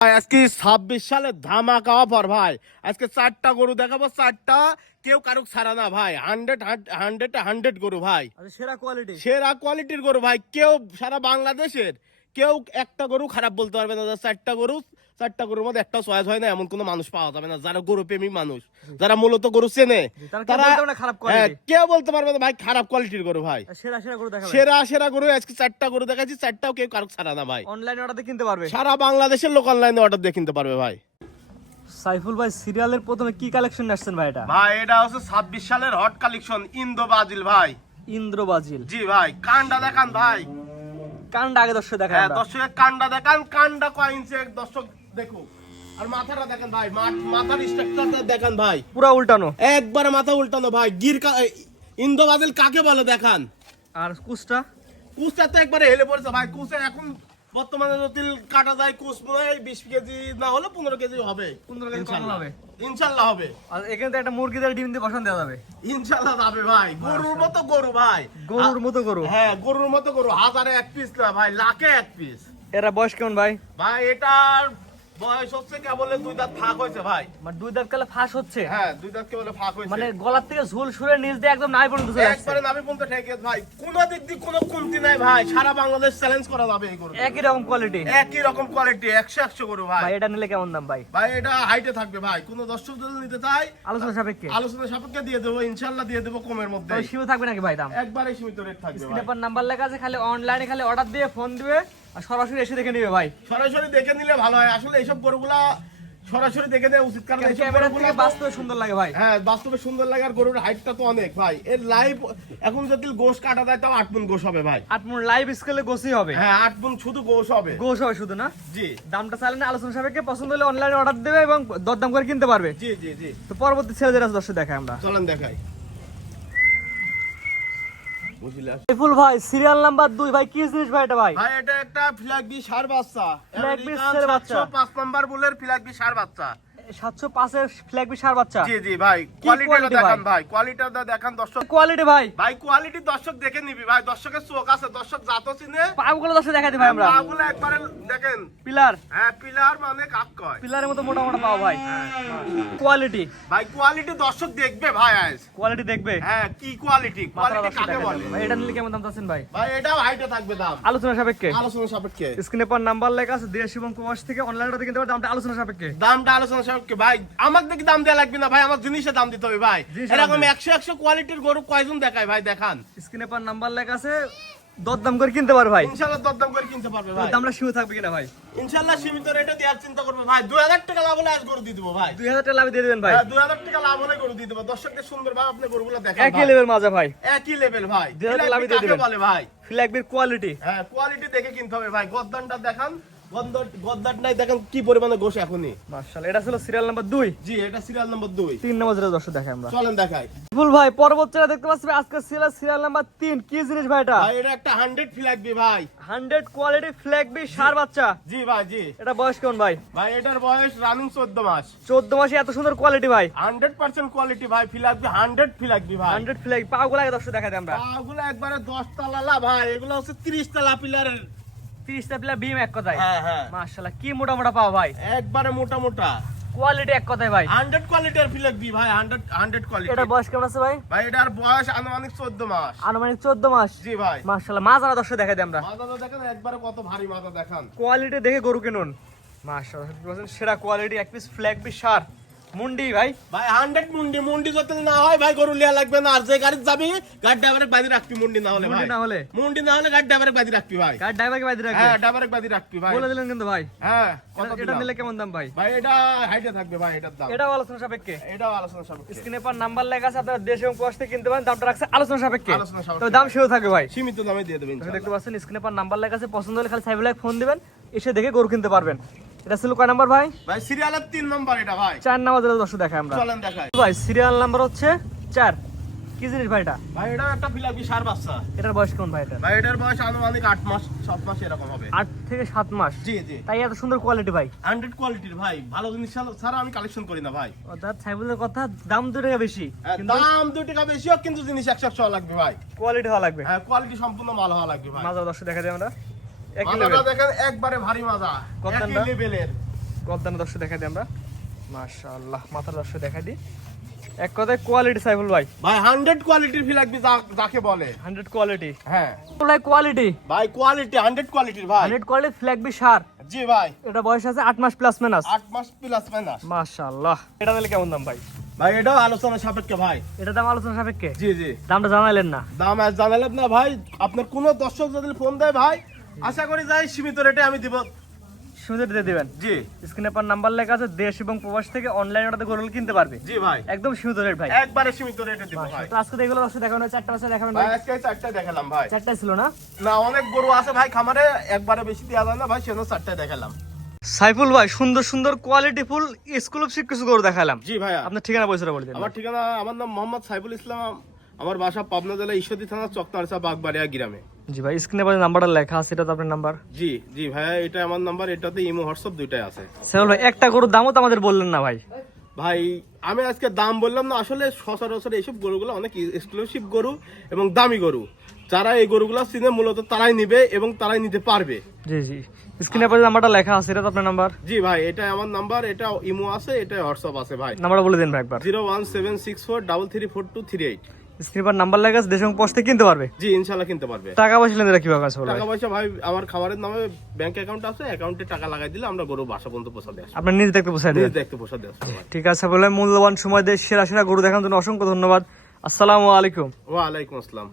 ভাই আজকে ছাব্বিশ সালে ধামাকা অফার ভাই। আজকে চারটা গরু দেখাবো চারটা। কেউ কারুক ছাড়া না ভাই হান্ড্রেড হান্ড্রেড হান্ড্রেড গরু ভাই। আচ্ছা সেরা কোয়ালিটি সেরা কোয়ালিটির গরু ভাই কেউ সারা বাংলাদেশের। কেউ একটা গরু খারাপ বলতে পারবে না। চারটা গরু চারটা গরুর মধ্যে একটা চয়েস হয় না এমন কোনো মানুষ পাওয়া যাবে না যারা গরু প্রেমী মানুষ যারা মূলত গরু চেনে। তারা কেউ বলতে পারবে না খারাপ হ্যাঁ। কেউ বলতে পারবে না ভাই খারাপ কোয়ালিটির গরু ভাই। সেরা সেরা করে গরু আজকে চারটা গরু দেখাচ্ছি চারটাও কেউ কারুক ছাড়া না ভাই। অনলাইনে অর্ডার কিনতে পারবে। সারা বাংলাদেশের লোক অনলাইনে অর্ডার দিয়ে কিনতে পারবে ভাই। সাইফুল ভাই সিরিয়ালের প্রথমে কি কালেকশন আসছেন ভাই এটা? ভাই এটা হচ্ছে ছাব্বিশ সালের হট কালেকশন ইন্দো বাজিল ভাই। ইন্দ্র বাজিল জি ভাই কান্ডা দেখান ভাই। কানটা আগে দর্শক দেখা হ্যাঁ দর্শকের কান্ডা দেখান কান্ডা কয় ইঞ্চি এক দর্শক দেখো আর মাথাটা দেখেন ভাই মাথার স্ট্রাকচারটা দেখেন ভাই। পুরো উল্টানো। একবারে মাথা উল্টানো ভাই গির কা- এই, ইন্দো বাজিল কাকে বলে দেখান? আর কুসটা কুসটা তো একবারে হেলে পড়েছে ভাই কুসে এখন বর্তমানে তিল কাটা যায় কোষ মনে হয় বিশ কেজি না হলে পনেরো কেজি হবে। পনেরো কেজি কম। হবে। ইনশাল্লাহ হবে। আর এখানে তো একটা মুরগিদের ডিম দিয়ে বসান দেওয়া যাবে। ইনশাল্লাহ যাবে ভাই। গরুর মতো গরু ভাই। গরুর মতো গরু। হ্যাঁ গরুর মতো গরু। হাজারে এক পিস না ভাই লাখে এক পিস এরা বয়স কেমন ভাই? ভাই এটার বয়স হচ্ছে কেবল দুই দাঁত ফাঁক হয়েছে ভাই? মানে দুই দাঁত কালে ফাঁস হচ্ছে? হ্যাঁ দুই দাঁত কেবল ফাঁক হয়েছে? মানে গলার থেকে ঝুল সুরে নিচ দিয়ে একদম নাই পর্যন্ত চলে একবারে নামে বলতে ঠেকে ভাই। কোন দিক দিয়ে কোনো কমতি নাই ভাই। সারা বাংলাদেশ চ্যালেঞ্জ করা যাবে এই গরু একই রকম কোয়ালিটি একই রকম কোয়ালিটি একশো একশো গরু ভাই। ভাই এটা নিলে কেমন দাম ভাই? ভাই এটা হাইটে থাকবে ভাই। কোন দর্শক যদি নিতে চাই আলোচনা সাপেক্ষে। আলোচনা সাপেক্ষে দিয়ে দেবো ইনশাল্লাহ দিয়ে দেবো কমের মধ্যে। সীমিত থাকবে নাকি ভাই দাম? একবারে সীমিত রেট থাকবে ভাই। স্ক্রিনে নাম্বার লেখা আছে খালি অনলাইনে খালি অর্ডার দিয়ে ফোন দিবে। আর সরাসরি এসে দেখে নিবে ভাই। সরাসরি দেখে নিলে ভালো হয়। আসলে এইসব গরুগুলা সরাসরি দেখে দেওয়া উচিত। কারণ এইসব গরুগুলা বাস্তবে সুন্দর লাগে ভাই। হ্যাঁ বাস্তবে সুন্দর লাগে আর গরুর হাইটটা তো অনেক ভাই। এর লাইভ এখন যদি গোশ কাটা যায় তাও আট মন গোশ হবে ভাই। আট মন লাইভ স্কেলে গোসই হবে। হ্যাঁ আট মন শুধু গোশ হবে। গোস হবে শুধু না? জি। দামটা চাইলে না আলোচনা সাপেক্ষে পছন্দ হলে অনলাইনে অর্ডার দেবে এবং দরদাম করে কিনতে পারবে। জি জি জি। তো পরবর্তী ছেলেদের দর্শক দেখাই আমরা। চলেন দেখাই। সাইফুল ভাই সিরিয়াল নাম্বার দুই। ভাই কি জিনিস ভাই এটা ভাই? ভাই এটা একটা ফ্ল্যাগ বি সার বাচ্চা। ফ্ল্যাগ বি সার বাচ্চা। পাঁচ নাম্বার বুলের ফ্ল্যাগ বি সার বাচ্চা। সাতশো পাঁচের ফ্ল্যাগ সার বাচ্চা। জি জি ভাই। কি কোয়ালিটিটা দেখান ভাই? ভাই। কোয়ালিটিটা দেখান দর্শক। কোয়ালিটি ভাই? ভাই কোয়ালিটি দর্শক দেখে নিবি ভাই। দর্শকের চোখ আছে দর্শক জাতো চিনে। পাগুলো দর্শক দেখাই ভাই আমরা। পাগুলো একবারে দেখেন। পিলার হ্যাঁ পিলার মানে কাক কয়। পিলারের মতো মোটা মোটা পাও ভাই। কোয়ালিটি ভাই কোয়ালিটি দর্শক দেখবে ভাই আজ। কোয়ালিটি দেখবে? হ্যাঁ কি কোয়ালিটি কোয়ালিটি কাকে বলে? ভাই এটা নিলে কেমন দাম চাচ্ছেন ভাই? ভাই এটাও হাইটে থাকবে দাম। আলোচনা সাপেক্ষে। আলোচনা সাপেক্ষে। স্ক্রিনে পর নাম্বার লেখা আছে দেশ এবং প্রবাস থেকে অনলাইনে কিনতে পারবে দামটা আলোচনা সাপেক্ষে। দামটা আলোচনা সাপেক্ষে ভাই আমাকে দেখি দাম দেওয়া লাগবে না ভাই আমার জিনিসে দাম দিতে হবে ভাই। এরকম একশো একশো কোয়ালিটির গরু কয়জন দেখায় ভাই দেখান। স্ক্রিনে পর নাম্বার লেখা আছে দরদাম করে কিনতে পারবে ভাই। ইনশাল্লাহ দরদাম করে কিনতে পারবে ভাই। দামটা শিও থাকবে কিনা ভাই? ইনশাল্লাহ সীমিত রেটে দেওয়ার চিন্তা করবে ভাই। দুই হাজার টাকা লাভ হলে আজ গরু দিয়ে দেবো ভাই। দুই হাজার টাকা লাভ দিয়ে দেবেন ভাই। হ্যাঁ, দুই হাজার টাকা লাভ হলে গরু দিয়ে দেবো। দর্শকদের সুন্দর ভাই আপনি গরুগুলো দেখেন একই। লেভেল মাজা ভাই। একই লেভেল ভাই। দুই হাজার টাকা লাভই দিয়ে দিবেন। বলে ভাই? ফ্ল্যাগ বির কোয়ালিটি হ্যাঁ কোয়ালিটি দেখে কিনতে হবে ভাই। গদ্দানটা দেখান। গদ্দার গদ্দার নাই দেখেন কি পরিমাণে গোশ এখনই। মার্শাল্লাহ এটা ছিল সিরিয়াল নাম্বার দুই? জি এটা সিরিয়াল নম্বর দুই। তিন নম্বর যেটা দর্শক দেখাই আমরা। চলেন দেখাই। ফুল ভাই পরবর্তী দেখতে পাচ্ছি আজকে সিরিয়াল সিরিয়াল নাম্বার তিন। কি জিনিস ভাই এটা? ভাই এটা একটা হান্ড্রেড ফ্ল্যাগবি ভাই। হান্ড্রেড কোয়ালিটি ফ্ল্যাগ বি সার বাচ্চা। জি ভাই জি। এটা বয়স কেমন ভাই? ভাই এটার বয়স রানিং চোদ্দ মাস। চোদ্দ মাসে এত সুন্দর কোয়ালিটি ভাই। হান্ড্রেড পার্সেন্ট কোয়ালিটি ভাই ফ্ল্যাগবি হান্ড্রেড ফ্ল্যাগবি ভাই। হান্ড্রেড ফ্ল্যাগ পাগুলো দর্শক দেখাই আমরা। পাগুলো একবারে দশ তালা ভাই এগুলো হচ্ছে তিরিশ তালা পিলারের তিরিশটা প্লেয়ার বিম এক কথায়। হ্যাঁ হ্যাঁ। মার্শাল্লাহ কি মোটা মোটা পাও ভাই? একবারে মোটা মোটা কোয়ালিটি এক কথায় ভাই। হান্ড্রেড কোয়ালিটির ফ্ল্যাগবি ভাই হান্ড্রেড হান্ড্রেড কোয়ালিটি এটা বয়স কেমন আছে ভাই? ভাই এটার বয়স আনুমানিক চোদ্দ মাস। আনুমানিক চোদ্দ মাস? জি ভাই। মার্শাল্লাহ মাঝারা দর্শক দেখাই দিই আমরা। মাথাটা দেখেন একবারে কত ভারী মাথা দেখান। কোয়ালিটি দেখে গরু কিনুন। মার্শাল্লাহ সেরা কোয়ালিটি এক পিস ফ্ল্যাগ পিস সার মুন্ডি ভাই। ভাই হান্ড্রেড মুন্ডি মুন্ডি না হয় ভাই গরু লিয়া লাগবে না। আর যে গাড়ি যাবি গাড়ি ড্রাইভারে বাদি রাখবি মুন্ডি না হলে ভাই। না হলে? মুন্ডি না হলে গাড়ি ড্রাইভারে বাদি রাখবি ভাই। গাড়ি ড্রাইভারকে রাখবে? হ্যাঁ ড্রাইভারে বাদি রাখবি ভাই। বলে দিলেন কিন্তু ভাই। হ্যাঁ এটা- এটা নিলে কেমন দাম ভাই? ভাই এটা হাইটে থাকবে ভাই এটার দাম। এটাও আলোচনা সাপেক্ষে। এটাও আলোচনা সাপেক্ষে। স্ক্রিনে পর নাম্বার লেখা আছে আপনারা দেশ এবং প্রবাস থেকে কিনতে পারেন। দামটা রাখছে আলোচনা সাপেক্ষে। আলোচনা সাপেক্ষে। তো দাম সেও থাকবে ভাই। সীমিত দামে দিয়ে দেবেন দেখতে পাচ্ছেন স্ক্রিনে পর নাম্বার লেখা আছে। পছন্দ হলে খালি সাইবেল ফোন দিবেন এসে দেখে গরু কিনতে পারবেন। এটা ছিল কয় নাম্বার ভাই? ভাই সিরিয়ালের তিন নম্বর এটা ভাই। চার নাম্বার যেটা দর্শক দেখাই আমরা। চলেন দেখাই। ভাই সিরিয়াল নাম্বার হচ্ছে চার। কি জিনিস ভাই এটা? ভাই এটা একটা ফিলাপি সার বাচ্চা। এটার বয়স কোন ভাই এটা? ভাই এটার বয়স আনুমানিক আট মাস সাত মাস এরকম হবে। আট থেকে সাত মাস? জি জি। তাই এত সুন্দর কোয়ালিটি ভাই। হান্ড্রেড কোয়ালিটির ভাই ভালো জিনিস ছাড়া- আমি কালেকশন করি না ভাই। অর্থাৎ সাইবুলের কথা দাম দু টাকা বেশি। হ্যাঁ, দাম দু টাকা বেশি কিন্তু জিনিস একশো একশো লাগবে ভাই। কোয়ালিটি হওয়া লাগবে। হ্যাঁ কোয়ালিটি সম্পূর্ণ মাল হওয়া লাগবে ভাই। মাজা দর্শক দেখা যায় আমরা। মাথাটা দেখেন একবারে ভারী মাজা একই লেভেলের গদ্দানা দর্শক দেখা দিই আমরা। মাশাআল্লাহ মাথার দর্শক দেখা দিই। এক কথায় কোয়ালিটি সাইফুল ভাই। ভাই কোয়ালিটির যাকে বলে। হান্ড্রেড কোয়ালিটি হ্যাঁ। ভাই কোয়ালিটি ভাই কোয়ালিটি কোয়ালিটির ভাই। কোয়ালিটি ফ্ল্যাগবি সার। জি ভাই। এটা বয়স আছে আট মাস প্লাস মাইনাস আট মাস প্লাস মাইনাস মাশাআল্লাহ। এটা কেমন দাম ভাই? ভাই এটাও আলোচনা সাপেক্ষে ভাই। এটা দাম আলোচনা সাপেক্ষে? জি জি। দামটা জানাইলেন না। দাম আর জানালাম না ভাই। আপনার কোনো দর্শক যদি ফোন দেয় ভাই আশা করি যাই সীমিত রেটে আমি দিব। দিয়ে দিবেন? জি। স্ক্রিনে পর নাম্বার লেখা আছে দেশ এবং প্রবাস থেকে অনলাইন অর্ডার কিনতে পারবে। জি ভাই। একদম সীমিত রেট ভাই। একবারে সীমিত রেটে দিব ভাই। তো আজকে এগুলো দর্শক দেখানো চারটা বাচ্চা দেখাবেন ভাই। ভাই আজকে চারটা দেখালাম ভাই। চারটাই ছিল না? না অনেক গরু আছে ভাই খামারে। একবারে বেশি দেওয়া যায় না ভাই সেজন্য চারটা দেখালাম। সাইফুল ভাই সুন্দর সুন্দর কোয়ালিটি ফুল এক্সক্লুসিভ কিছু গরু দেখালাম। জি ভাই আপনার ঠিকানা পয়সাটা বলে দিন। আমার ঠিকানা আমার নাম মোহাম্মদ সাইফুল ইসলাম। আমার বাসা পাবনা জেলা ঈশ্বরদী থানা চকনারসা বাগবাড়িয়া গ্রামে। জি ভাই স্ক্রিনে পর নাম্বারটা লেখা আছে এটা তো আপনার নাম্বার জি জি ভাইয়া এটা আমার নাম্বার এটাতে ইমো হোয়াটসঅ্যাপ দুইটাই আছে। সাইফুল ভাই একটা গরুর দামও তো আমাদের বললেন না ভাই। ভাই আমি আজকে দাম বললাম না আসলে সচরাচর এইসব গরুগুলো অনেক এক্সক্লুসিভ গরু এবং দামি গরু। যারা এই গরুগুলো চিনে মূলত তারাই নিবে এবং তারাই নিতে পারবে। জি জি। স্ক্রিনে পর নাম্বারটা লেখা আছে এটা তো আপনার নাম্বার জি ভাই এটা আমার নাম্বার এটা ইমো আছে এটা হোয়াটসঅ্যাপ আছে ভাই। নাম্বারটা বলে দিন ভাই একবার। Zero one seven six four double three four two three eight. স্ক্রিনে পর নাম্বার লাগে আছে দেশং পোস্টে কিনতে পারবে। জি ইনশাল্লাহ কিনতে পারবে। টাকা পয়সা লেনদেন কীভাবে আছে ভাই টাকা পয়সা ভাই আমার খাবারের নামে ব্যাংক অ্যাকাউন্ট আছে অ্যাকাউন্টে টাকা লাগাই দিলে আমরা গরু বাসা পর্যন্ত পোষাতে দেয় আপনি নিজে দেখতে পোষায় দেয় নিজে দেখতে পোষাতে দেয় ঠিক আছে বলে মূল্যবান সময় দিয়ে সেরা সেরা গরু দেখানোর জন্য অসংখ্য ধন্যবাদ। আসসালামু আলাইকুম। ওয়ালাইকুম আসসালাম।